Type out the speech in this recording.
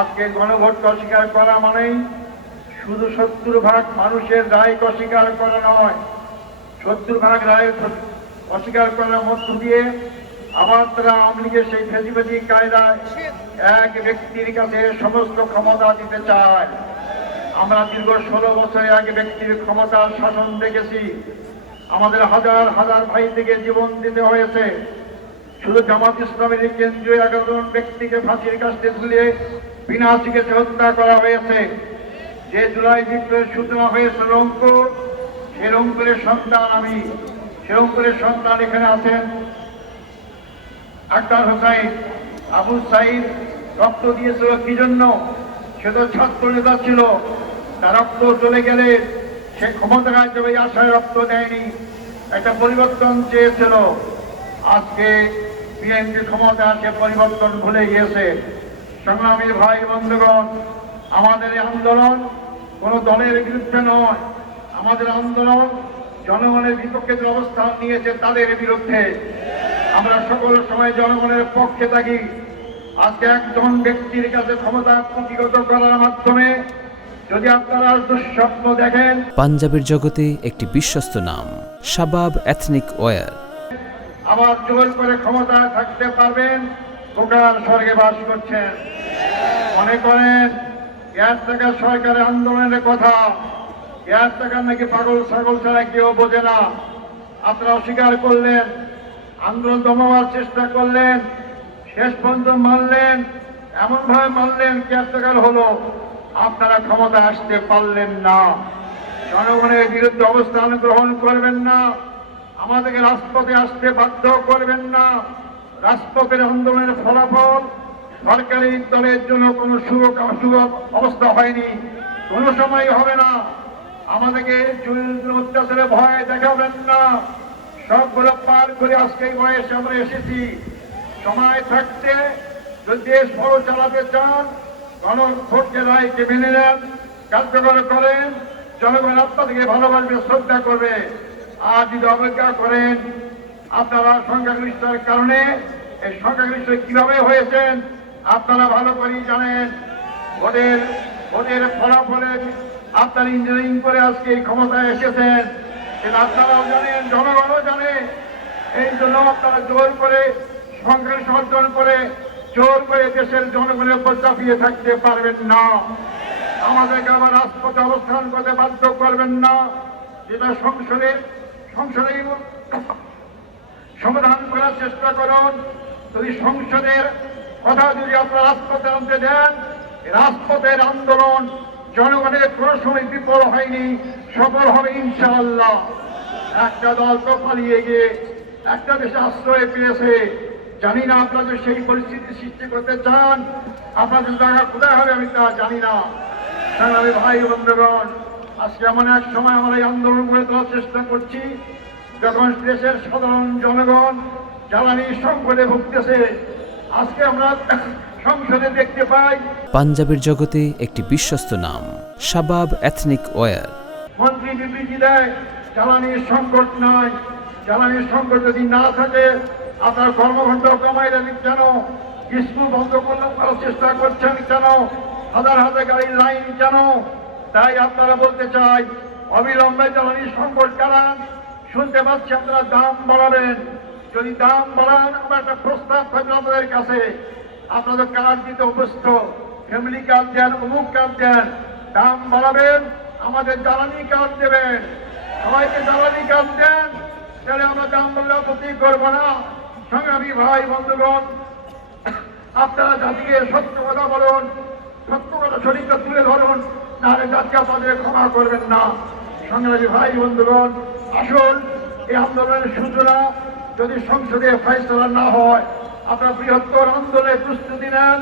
আজকে গণভোটকে অস্বীকার করা মানেই শুধু 70% মানুষের রায়কে অস্বীকার করা নয়, 70% রায়ের অস্বীকার করার মধ্য দিয়ে আবার তারা আওয়ামী লীগের সেই ফেসিবাদী কায়দায় এক ব্যক্তির কাছে সমস্ত ক্ষমতা দিতে চায়। আমরা দীর্ঘ 16 বছরে এক ব্যক্তির ক্ষমতার শাসন দেখেছি। আমাদের হাজার হাজার ভাই থেকে জীবন দিতে হয়েছে। শুধু জামাত ইসলামের কেন্দ্রীয় 11 জন ব্যক্তিকে ফাঁসির কাস্টে ঝুলিয়ে বিনা চিকিৎসা হত্যা করা হয়েছে। যে জুলাই বিপ্লবের সূচনা হয়েছে রংপুর, সেই রংপুরের সন্তান আমি। সে রংপুরের সন্তান এখানে আছেন আক্তার হোসেন। আবু সাইদ রক্ত দিয়েছিল কি জন্য? সে তো ছাত্র নেতা ছিল। তার রক্ত চলে গেলে সে ক্ষমতায় যাবে আশায় রক্ত দেয়নি, একটা পরিবর্তন চেয়েছিল। আজকে বিএনপি ক্ষমতা সে পরিবর্তন ভুলে গিয়েছে। সংগ্রামী ভাই বন্ধুগণ, আমাদের এই আন্দোলন কোন দলের বিরুদ্ধে নয়, আমাদের আন্দোলন জনগণের বিপক্ষে যে অবস্থান নিয়েছে তাদের বিরুদ্ধে। আমরা সকল সময় জনগণের পক্ষে থাকি। আজকে একজন ব্যক্তির কাছে ক্ষমতা কুক্ষিগত করার মাধ্যমে যদি আপনারা দুঃস্বপ্ন দেখেন, পাঞ্জাবের জগতে একটি বিশ্বস্ত নাম শাবাব এথনিক ওয়্যার। আবার জোর করে ক্ষমতায় থাকতে পারবেন, গোটার স্বর্গে বাস করছেন। মনে করেন এর টাকা সরকারের আন্দোলনের কথা, এর টাকা নাকি পাগল ছাগল ছাড়া কেউ বোঝে না। আপনারা অস্বীকার করলেন, আন্দোলন দমাবার চেষ্টা করলেন, শেষ পর্যন্ত মানলেন, এমন ভাবে মানলেন কেয়ারটেকার হলো। আপনারা ক্ষমতা আসতে পারলেন না। জনগণের বিরুদ্ধে অবস্থান গ্রহণ করবেন না, আমাদেরকে রাজপথে আসতে বাধ্য করবেন না। রাজপথের আন্দোলনের ফলাফল সরকারি দলের জন্য কোনো শুভ অবস্থা হয়নি, কোনো সময় হবে না। আমাদেরকে অত্যাচারে ভয় দেখাবেন না। সবগুলো পার করে আজকে এই বয়সে আমরা এসেছি। সময় থাকতে যদি দেশ বড় চালাতে চান, গণভোটকে রায়কে মেনে নেন, কার্যকর করেন, জনগণ আপনাদেরকে ভালোবাসবে, শ্রদ্ধা করবে। আর যদি অপেক্ষা করেন, আপনারা সংখ্যাগরিষ্ঠতার কারণে, এই সংখ্যাগরিষ্ঠ কিভাবে হয়েছেন আপনারা ভালো করেই জানেন। ভোটের ফলাফলে আপনারা ইঞ্জিনিয়ারিং করে আজকে এই ক্ষমতায় এসেছেন, এটা আপনারাও জানেন, জনগণও জানে। এই জন্য আপনারা জোর করে সংখ্যাগরিষ্ঠ অর্জন করে জোর করে দেশের জনগণের উপর চাপিয়ে থাকতে পারবেন না। আমাদেরকে আবার রাজপথে অবস্থান করতে বাধ্য করবেন না। যেটা সংসদে সমাধান করার চেষ্টা করুন। যদি সংসদের কথা যদি আপনারা রাজপথে আনতে দেন, রাজপথের আন্দোলন জনগণের কোনো সময় বিফল হয়নি, সফল হবে ইনশাআল্লাহ। একটা দল তো পালিয়ে গিয়ে একটা দেশে আশ্রয় পেয়েছে। জানি না আপনাদের সেই পরিস্থিতি সৃষ্টি করতে চান, আপনাদের জায়গা কোথায় হবে আমি তা জানি না। সংগ্রামী ভাই বন্ধুগণ, আজকে এমন এক সময় আমরা এই আন্দোলন করে তোলার চেষ্টা করছি যখন দেশের সাধারণ জনগণ জ্বালানি সংকটে ভুগতেছে। আজকে আমরা সংসদে দেখতে পাই পাঞ্জাবের জগতে একটি বিশ্বস্ত নাম শাবাব এথনিক ওয়্যার। মন্ত্রী বিবৃতি দেয় জ্বালানির সংকট নাই। জ্বালানির সংকট যদি না থাকে আপনার কর্মঘণ্টা কমাই দেন কেন? স্কুল বন্ধ করার চেষ্টা করছেন কেন? হাজার হাজার গাড়ির লাইন কেন? তাই আপনারা বলতে চাই অবিলম্বে জ্বালানির সংকট কারান। শুনতে পাচ্ছি আপনারা দাম বাড়াবেন। যদি দাম বাড়ান, আমার একটা প্রস্তাব থাকবে আপনাদের কাছে। আপনাদের কার্ড দিতে অভ্যস্ত, ফ্যামিলি কার্ড দেন, অমুক কার্ড দেন। দাম বাড়াবেন, আমাদের জ্বালানি কার্ড দেবেন। সবাইকে জ্বালানি কার্ড দেন, তাহলে আমরা দাম বললে আপত্তি করবো না। সংগ্রামী ভাই বন্ধুগণ, আপনারা জাতিকে সত্য কথা বলুন, সত্য কথা শরীরটা তুলে ধরুন, নাহলে জাতিকে আপনাদের ক্ষমা করবেন না। সংগ্রামী ভাই বন্ধুগণ, আসুন এই আন্দোলনের সূচনা যদি সংসদে ফয়সালা না হয়, আপনারা বৃহত্তর আন্দোলনের প্রস্তুতি নেন।